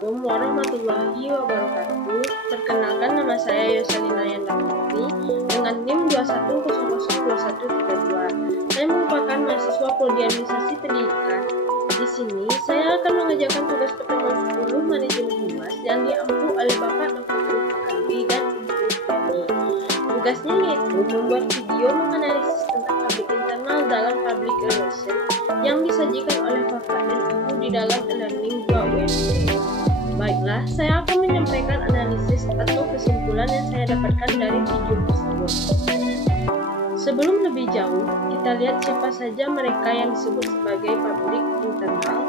Assalamualaikum warahmatullahi wabarakatuh. Perkenalkan, nama saya Yoselina Yandamurti dengan NIM 21002132. Saya merupakan mahasiswa Prodi Administrasi Pendidikan. Di sini saya akan mengerjakan tugas pertemuan 10 manajemen humas yang diampu oleh Bapak Dr. Kandi dan Ibu Yani. Tugasnya yaitu membuat video menganalisis tentang public internal dalam public relation yang disajikan oleh Bapak dan Ibu di dalam e-learning 2 UNJ. Baiklah, saya akan menyampaikan analisis atau kesimpulan yang saya dapatkan dari video tersebut. Sebelum lebih jauh, kita lihat siapa saja mereka yang disebut sebagai public internal,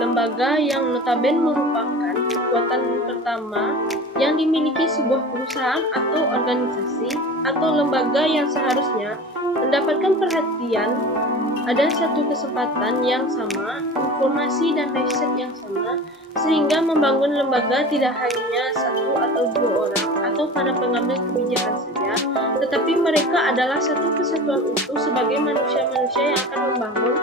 lembaga yang notabene merupakan kekuatan pertama yang dimiliki sebuah perusahaan atau organisasi atau lembaga yang seharusnya mendapatkan perhatian. Ada satu kesempatan yang sama, informasi dan riset yang sama, sehingga membangun lembaga tidak hanya satu atau dua orang atau para pengambil kebijakan saja, tetapi mereka adalah satu kesatuan utuh sebagai manusia-manusia yang akan membangun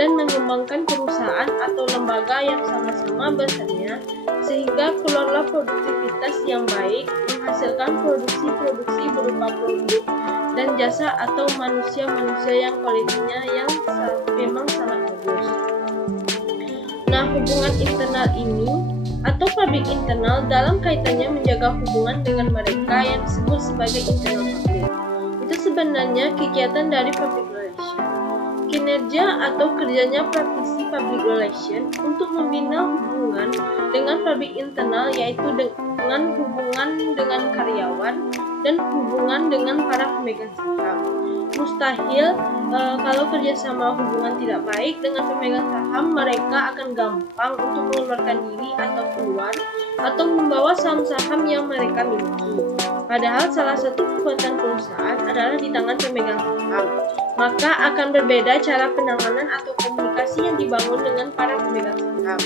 dan mengembangkan perusahaan atau lembaga yang sama-sama besarnya, sehingga keluarlah produktivitas yang baik, menghasilkan produksi-produksi berupa produk dan jasa atau manusia-manusia yang kualitasnya yang memang sangat bagus. Nah, hubungan internal ini atau public internal dalam kaitannya menjaga hubungan dengan mereka yang disebut sebagai internal public. Itu sebenarnya kegiatan dari public relation. Kinerja atau kerjanya praktisi public relation untuk membina hubungan dengan public internal, yaitu dengan hubungan dengan karyawan dan hubungan dengan para pemegang saham. Mustahil kalau kerjasama hubungan tidak baik dengan pemegang saham, mereka akan gampang untuk mengeluarkan diri atau keluar atau membawa saham-saham yang mereka miliki. Padahal salah satu kekuatan perusahaan adalah di tangan pemegang saham. Maka akan berbeda cara penanganan atau komunikasi yang dibangun dengan para pemegang saham.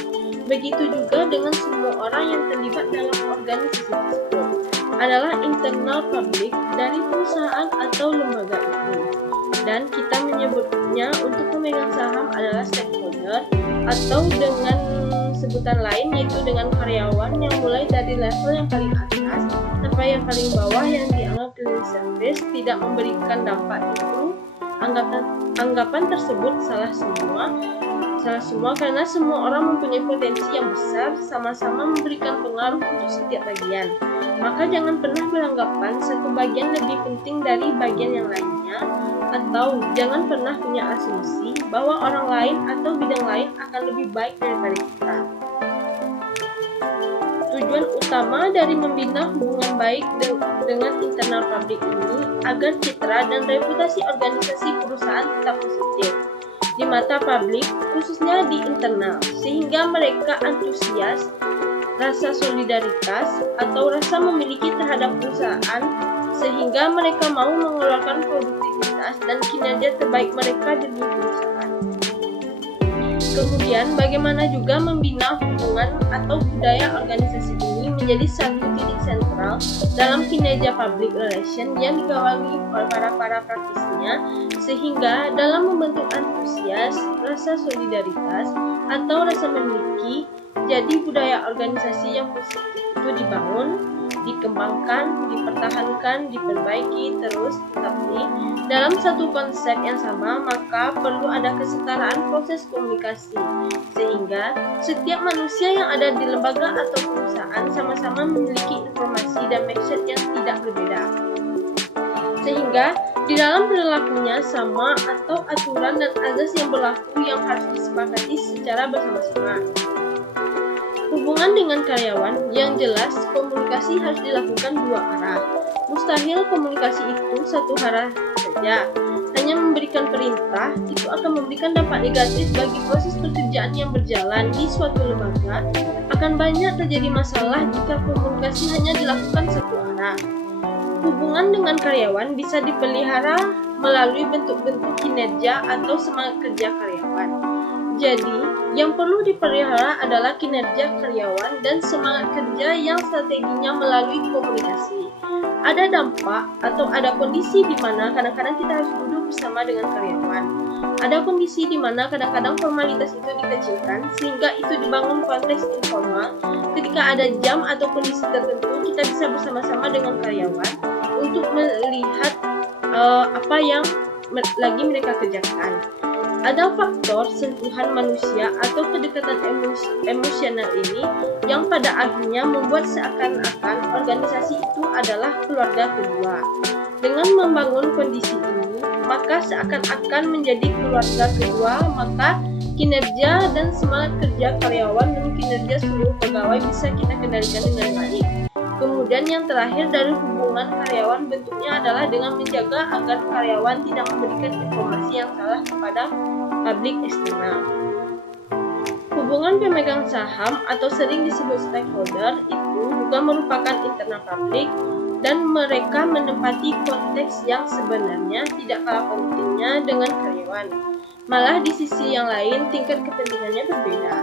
Begitu juga dengan semua orang yang terlibat dalam organisasi tersebut adalah internal public dari perusahaan atau lembaga itu. Dan kita menyebutnya untuk pemegang saham adalah stakeholder atau dengan sebutan lain yaitu dengan karyawan yang mulai dari level yang paling atas sampai yang paling bawah yang dianggap clean service tidak memberikan dampak itu. Anggapan tersebut salah semua karena semua orang mempunyai potensi yang besar, sama-sama memberikan pengaruh untuk setiap bagian. Maka jangan pernah beranggapan satu bagian lebih penting dari bagian yang lainnya, atau jangan pernah punya asumsi bahwa orang lain atau bidang lain akan lebih baik daripada kita. Tujuan utama dari membina hubungan baik dengan internal public ini agar citra dan reputasi organisasi perusahaan tetap positif di mata publik, khususnya di internal, sehingga mereka antusias, rasa solidaritas atau rasa memiliki terhadap perusahaan, sehingga mereka mau mengeluarkan produktivitas dan kinerja terbaik mereka di perusahaan. Kemudian, bagaimana juga membina hubungan atau budaya organisasi ini menjadi satu titik sentral dalam kinerja public relation yang digawangi oleh para praktisinya, sehingga dalam membentuk antusias, rasa solidaritas atau rasa memiliki, jadi budaya organisasi yang positif itu dibangun, dikembangkan, dipertahankan, diperbaiki terus. Tetapi dalam satu konsep yang sama, maka perlu ada kesetaraan proses komunikasi, sehingga setiap manusia yang ada di lembaga atau perusahaan sama-sama memiliki informasi dan mindset yang tidak berbeda, sehingga di dalam perilakunya sama atau aturan dan azas yang berlaku yang harus disepakati secara bersama-sama. Hubungan dengan karyawan yang jelas komunikasi harus dilakukan dua arah. Mustahil komunikasi itu satu arah saja. Hanya memberikan perintah itu akan memberikan dampak negatif bagi proses pekerjaan yang berjalan di suatu lembaga. Akan banyak terjadi masalah jika komunikasi hanya dilakukan satu arah. Hubungan dengan karyawan bisa dipelihara melalui bentuk-bentuk kinerja atau semangat kerja karyawan. Jadi, yang perlu dipelihara adalah kinerja karyawan dan semangat kerja yang strateginya melalui komunikasi. ada dampak atau ada kondisi di mana kadang-kadang kita harus duduk bersama dengan karyawan. Ada kondisi di mana kadang-kadang formalitas itu dikecilkan sehingga itu dibangun konteks informal. Ketika ada jam atau kondisi tertentu, kita bisa bersama-sama dengan karyawan untuk melihat apa yang lagi mereka kerjakan. Ada faktor sentuhan manusia atau kedekatan emosional ini yang pada akhirnya membuat seakan-akan organisasi itu adalah keluarga kedua. Dengan membangun kondisi ini, maka seakan-akan menjadi keluarga kedua, maka kinerja dan semangat kerja karyawan dan kinerja seluruh pegawai bisa kita kendalikan dengan baik. Kemudian yang terakhir dari hubungan karyawan bentuknya adalah dengan menjaga agar karyawan tidak memberikan informasi yang salah kepada publik eksternal. Hubungan pemegang saham atau sering disebut stakeholder itu juga merupakan internal publik dan mereka menempati konteks yang sebenarnya tidak kalah pentingnya dengan karyawan. Malah di sisi yang lain tingkat kepentingannya berbeda.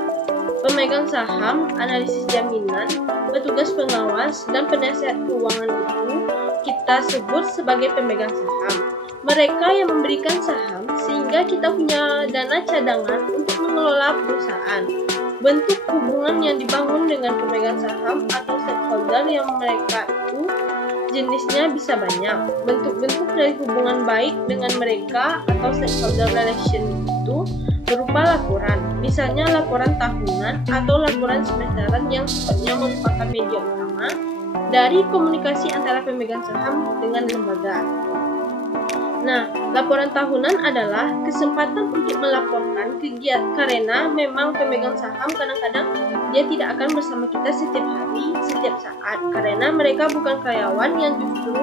Pemegang saham, analisis jaminan, petugas pengawas, dan penasihat keuangan itu kita sebut sebagai pemegang saham. Mereka yang memberikan saham sehingga kita punya dana cadangan untuk mengelola perusahaan. Bentuk hubungan yang dibangun dengan pemegang saham atau stakeholder yang mereka itu jenisnya bisa banyak. Bentuk-bentuk dari hubungan baik dengan mereka atau stakeholder relation itu berupa laporan, misalnya laporan tahunan atau laporan semesteran yang sifatnya merupakan media utama dari komunikasi antara pemegang saham dengan lembaga. Nah, laporan tahunan adalah kesempatan untuk melaporkan kegiatan karena memang pemegang saham kadang-kadang dia tidak akan bersama kita setiap hari, setiap saat karena mereka bukan karyawan yang justru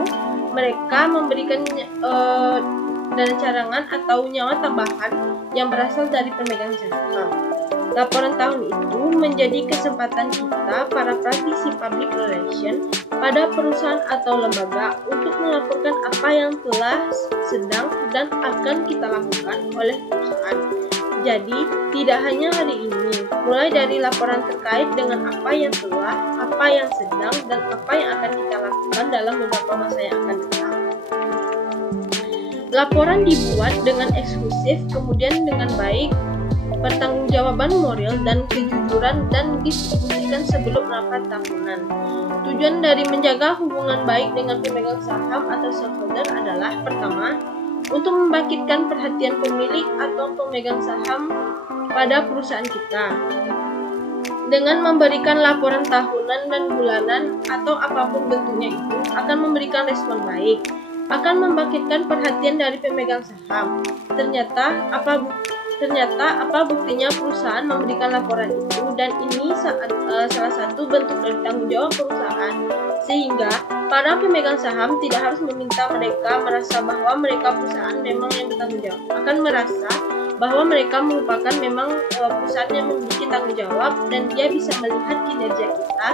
mereka memberikan dana cadangan atau nyawa tambahan yang berasal dari pemegang saham. Laporan tahun itu menjadi kesempatan kita para praktisi public relation pada perusahaan atau lembaga untuk melaporkan apa yang telah, sedang, dan akan kita lakukan oleh perusahaan. Jadi, tidak hanya hari ini, mulai dari laporan terkait dengan apa yang telah, apa yang sedang, dan apa yang akan kita lakukan dalam beberapa masa yang akan datang. Laporan dibuat dengan eksklusif, kemudian dengan baik, pertanggungjawaban moral dan kejujuran dan didistribusikan sebelum rapat tahunan. Tujuan dari menjaga hubungan baik dengan pemegang saham atau shareholder adalah pertama, untuk membangkitkan perhatian pemilik atau pemegang saham pada perusahaan kita. Dengan memberikan laporan tahunan dan bulanan atau apapun bentuknya itu akan memberikan respon baik, akan membangkitkan perhatian dari pemegang saham. Ternyata apa buktinya perusahaan memberikan laporan itu, dan ini salah satu bentuk dari tanggung jawab perusahaan, sehingga para pemegang saham tidak harus meminta mereka merasa bahwa mereka perusahaan memang yang bertanggung jawab, akan merasa bahwa mereka merupakan memang perusahaan yang memiliki tanggung jawab dan dia bisa melihat kinerja kita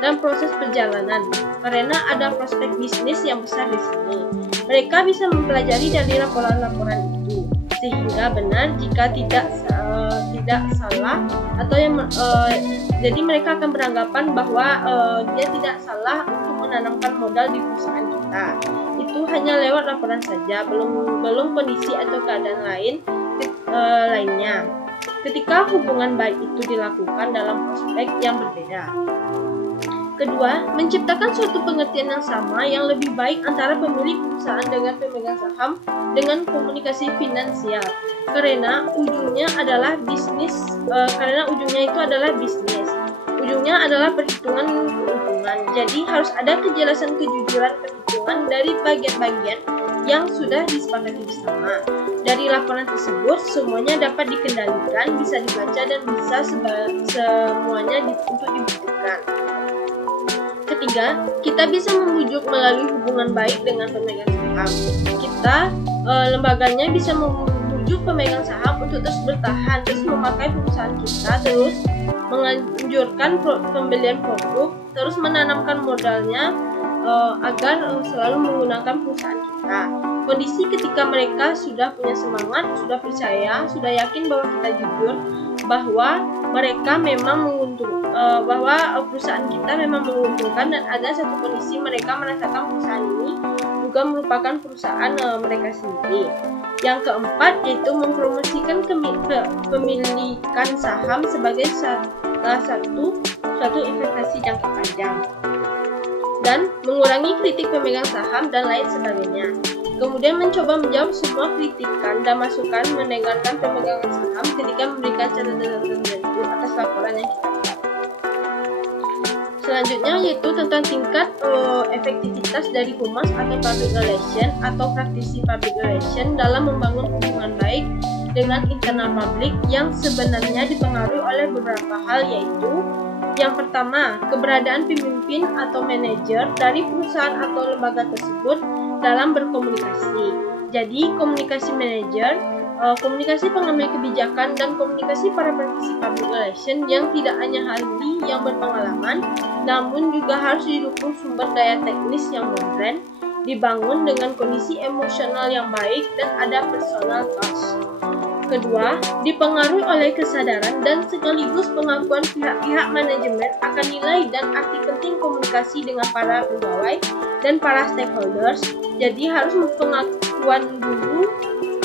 dan proses perjalanan karena ada prospek bisnis yang besar di sini. Mereka bisa mempelajari dari laporan-laporan itu sehingga benar jika tidak salah atau jadi mereka akan beranggapan bahwa dia tidak salah untuk menanamkan modal di perusahaan kita. Itu hanya lewat laporan saja, belum kondisi atau keadaan lainnya. Ketika hubungan baik itu dilakukan dalam prospek yang berbeda. Kedua, menciptakan suatu pengertian yang sama yang lebih baik antara pemilik perusahaan dengan pemegang saham dengan komunikasi finansial. Karena ujungnya itu adalah bisnis. Ujungnya adalah perhitungan keuntungan. Jadi harus ada kejelasan kejujuran perhitungan dari bagian-bagian yang sudah disepakati bersama. Dari laporan tersebut, semuanya dapat dikendalikan, bisa dibaca dan bisa semuanya untuk dibuktikan. Ketiga, kita bisa membujuk melalui hubungan baik dengan pemegang saham. Lembaganya bisa membujuk pemegang saham untuk terus bertahan, terus memakai perusahaan kita, terus menganjurkan pembelian produk, terus menanamkan modalnya agar selalu menggunakan perusahaan kita. Kondisi ketika mereka sudah punya semangat, sudah percaya, sudah yakin bahwa kita jujur, bahwa mereka memang bahwa perusahaan kita memang menguntungkan, dan ada satu kondisi mereka merasakan perusahaan ini juga merupakan perusahaan mereka sendiri. Yang keempat yaitu mempromosikan kepemilikan saham sebagai salah suatu investasi jangka panjang, dan mengurangi kritik pemegang saham dan lain sebagainya. Kemudian mencoba menjawab semua kritikan dan masukan mendengarkan pemegang saham ketika memberikan catatan tertentu atas laporan yang kita buat. Selanjutnya yaitu tentang tingkat efektivitas dari humas atau public relation atau praktisi public relation dalam membangun hubungan baik dengan internal publik, yang sebenarnya dipengaruhi oleh beberapa hal, yaitu yang pertama, keberadaan pemimpin atau manajer dari perusahaan atau lembaga tersebut dalam berkomunikasi. Jadi, komunikasi manajer, komunikasi pengambil kebijakan, dan komunikasi para praktisi public relation yang tidak hanya ahli yang berpengalaman, namun juga harus didukung sumber daya teknis yang modern, dibangun dengan kondisi emosional yang baik, dan ada personal touch. Kedua, dipengaruhi oleh kesadaran dan sekaligus pengakuan pihak-pihak manajemen akan nilai dan arti penting komunikasi dengan para pegawai dan para stakeholders. Jadi harus pengakuan dulu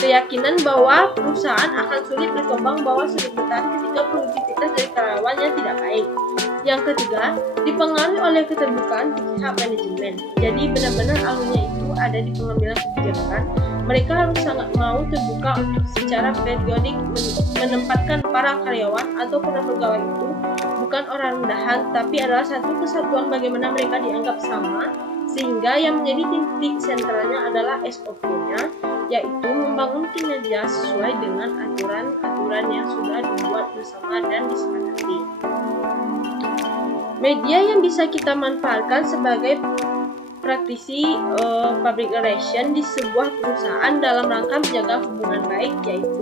keyakinan bahwa perusahaan akan sulit berkembang bawah sudut bertahan ketika produktivitas dari karyawannya tidak baik. Yang ketiga, dipengaruhi oleh keterbukaan pihak manajemen. Jadi benar-benar alurnya itu ada di pengambilan kebijakan. Mereka harus sangat mau terbuka untuk secara periodik menempatkan para karyawan atau para pegawai itu bukan orang rendahan, tapi adalah satu kesatuan bagaimana mereka dianggap sama, sehingga yang menjadi titik sentralnya adalah SOP-nya, yaitu membangun kinerja sesuai dengan aturan-aturan yang sudah dibuat bersama dan disepakati. Media yang bisa kita manfaatkan sebagai praktisi public relation di sebuah perusahaan dalam rangka menjaga hubungan baik, yaitu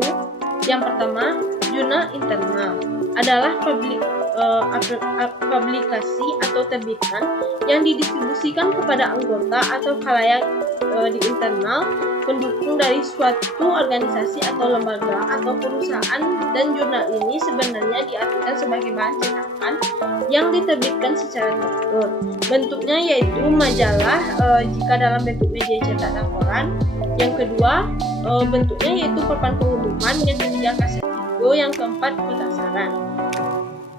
yang pertama, jurnal internal adalah publikasi atau terbitan yang didistribusikan kepada anggota atau khalayak di internal pendukung dari suatu organisasi atau lembaga atau perusahaan, dan jurnal ini sebenarnya diartikan sebagai bahan cetakan yang diterbitkan secara teratur. Bentuknya yaitu majalah jika dalam bentuk media cetak dan koran. Yang kedua, bentuknya yaitu papan pengumuman. Yang ketiga, kaset video. Yang keempat, kotak saran.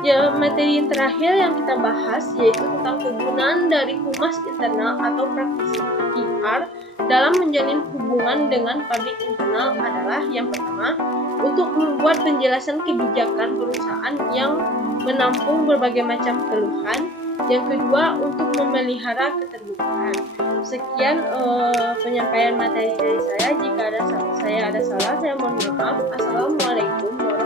Ya, materi yang terakhir yang kita bahas yaitu tentang kegunaan dari humas internal atau praktisi PR dalam menjalin hubungan dengan publik internal adalah yang pertama, untuk membuat penjelasan kebijakan perusahaan yang menampung berbagai macam keluhan. Yang kedua, untuk memelihara keterbukaan. Sekian penyampaian materi dari saya. Jika saya ada salah, saya mohon maaf. Assalamualaikum warahmatullahi wabarakatuh.